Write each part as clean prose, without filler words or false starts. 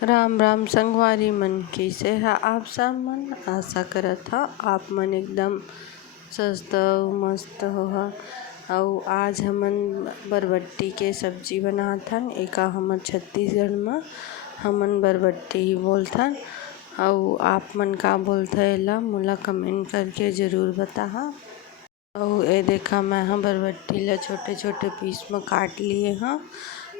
राम राम संगवारी मन, कइसे है आप सब मन। आशा करत हा आप मन एकदम स्वस्थ अउ मस्त होहा। अउ आज हमन बरबट्टी के सब्जी बनाथन। एका हमर छत्तीसगढ़ म हमन बरबट्टी ही बोलथन। अउ आप मन का बोलथा एला मोला कमेंट करके ज़रूर बताहा। अउ ए देखा मैं ह बरबट्टी ला छोटे छोटे पीस में काट लिए हँ।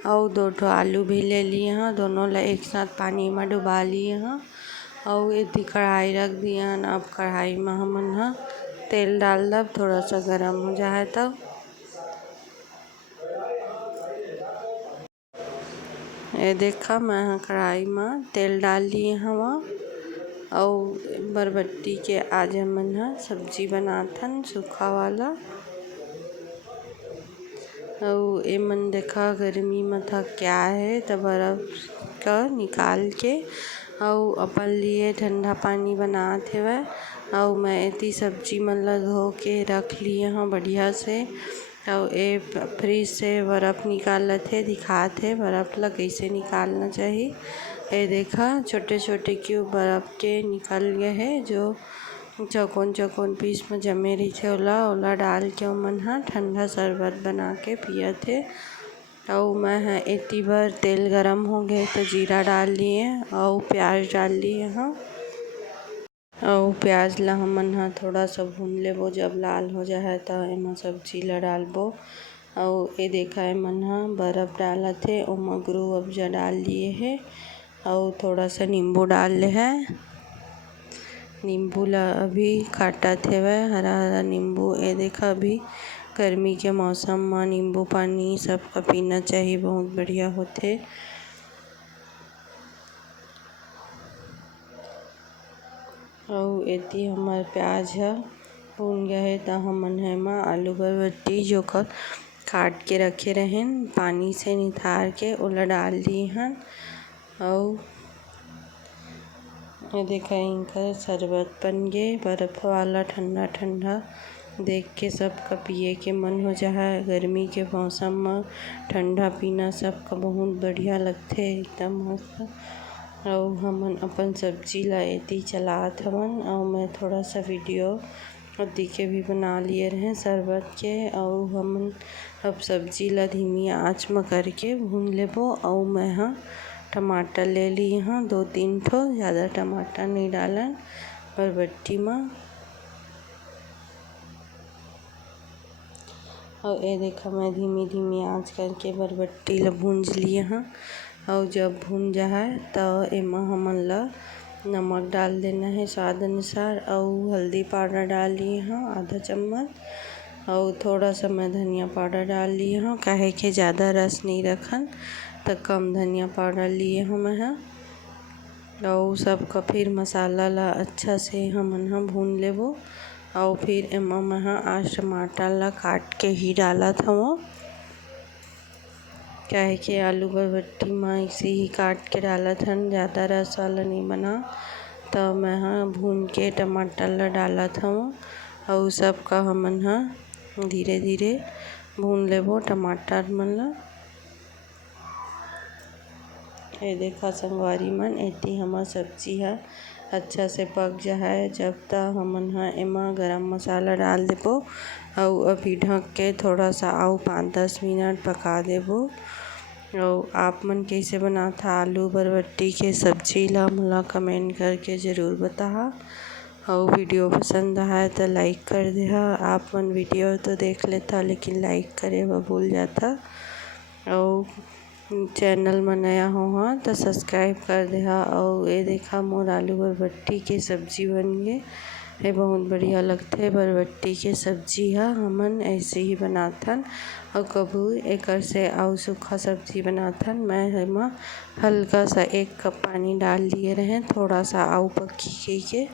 अउ 2 ठो आलू भी ले लिए हँ। दोनों ला एक साथ पानी में डुबा लिए हँ। अउ एती कढ़ाई रख दिए हन। अब कढ़ाई में हमन ह तेल डाल दब, थोड़ा सा गरम हो जाए तब ए देखा मैं ह कढ़ाई में तेल डाल लिए हव। अउ बरबट्टी के आज हमन ह सब्जी बनाथन सूखा वाला। अउ एमन देखा गर्मी में क्या है तो बर्फ का निकाल के अउ अपन लिए ठंडा पानी बनात हेवय। अउ मैं एती सब्जी मन ला धो के रख लिए हँ बढ़िया से। अउ ए फ्रिज से बर्फ निकालत हे, दिखात हे बर्फ ला कइसे निकालना चाही। ए देखा छोटे छोटे क्यूब बर्फ के निकल गए हे, जो चौकोन चौकोन पीस में जमे रहिथे ओला डाल के ओमन ह ठंडा शरबत बना के पियत हे। अउ मैं ह एती बर तेल गरम हो गए तो जीरा डाल लिए अउ प्याज डाल लिए हँ। अउ प्याज ला हमन ह थोड़ा सा भून लेबो, जब लाल हो जाए तो एमा सब्जी ला डालबो। अउ ए देखा एमन ह बर्फ डालत हे, ओमा ग्रू अब्जा डाल लिए हे। अउ थोड़ा सा नींबू डाल ले है। नींबू ला अभी काटत हेवय, हरा हरा नींबू। ए देखा अभी गर्मी के मौसम में नींबू पानी सबका पीना चाहिए, बहुत बढ़िया होथे। अउ एती हमर प्याज ह भून गए हे त हमन एमा आलू बरबट्टी जो काट के रखे रहेन पानी से निथार के ओला डाल दिए हन। अउ ए देखा इनकर शरबत बन गे बर्फ वाला ठंडा ठंडा। देख के सबका पिए के मन हो जाए। गर्मी के मौसम में ठंडा पीना सबका बहुत बढ़िया लगथे, एकदम मस्त। अउ हमन अपन सब्जी ला एती चलात हवन। अउ मैं थोड़ा सा वीडियो ओती के भी बना लिए रहें शरबत के। अउ हमन अब सब्जी ला धीमी आँच में करके भून लेबो। अउ मैं ह टमाटर ले लिए हँ 2-3 ठो, ज़्यादा टमाटर नहीं डालन बरबट्टी में। और ए देखा मैं धीमी धीमी आँच करके बरबट्टी ला भूंज लिए हँ। और जब भून जाए तो एमा हमन ला नमक डाल देना है स्वाद अनुसार। और हल्दी पाउडर डाल लिए हँ आधा चम्मच। और थोड़ा सा मैं धनिया पाउडर डाल लिए हूँ, काहे के ज़्यादा रस नहीं रखन तो कम धनिया पाउडर लिए हूँ मैं ह। और सबका फिर मसाला ला अच्छा से हमन ह भून लेबो। और फिर एमा मैं ह आज टमाटर ला काट के ही डालत हव, काहे के आलू बरबट्टी में ऐसे ही काट के डालत हन, ज़्यादा रस वाला नहीं बना। तो मैं ह भून के टमाटर ला डालत हव। और सबका हमन ह धीरे धीरे भून लेबो टमाटर मन ला। ए देखा संगवारी मन एती हमर सब्जी ह अच्छा से पक जाए जब तक हमन ह एमा गरम मसाला डाल देबो। अउ अभी ढक के थोड़ा सा अउ 5-10 मिनट पका देबो। और आप मन कैसे बनाथा आलू बरबट्टी के सब्जी ला मोला कमेंट करके ज़रूर बताहा। और वीडियो पसंद आए तो लाइक कर देहा। आप मन वीडियो तो देख लेता लेकिन लाइक करे बर भूल जाता। और चैनल में नया हो तो सब्सक्राइब कर देहा। और ये देखा मोर आलू बरबट्टी के सब्जी बन गए। ये बहुत बढ़िया लगथे बरबट्टी के सब्जी ह, हमन ऐसे ही बनाथन। और कभू एकर से अउ सूखा सब्जी बनाथन। मैं एमा हल्का सा 1 कप पानी डाल लिए रहें, थोड़ा सा अउ पक्की के।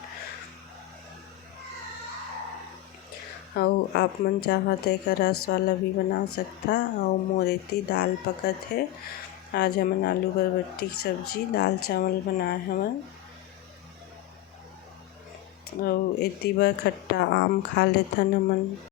और आप मन चाहत एकर रस वाला भी बना सकता। और मोर एती दाल पकत है। आज हमन आलू बरबट्टी की सब्जी दाल चावल बनाए हवन। और एती बर खट्टा आम खा लेथन हमन।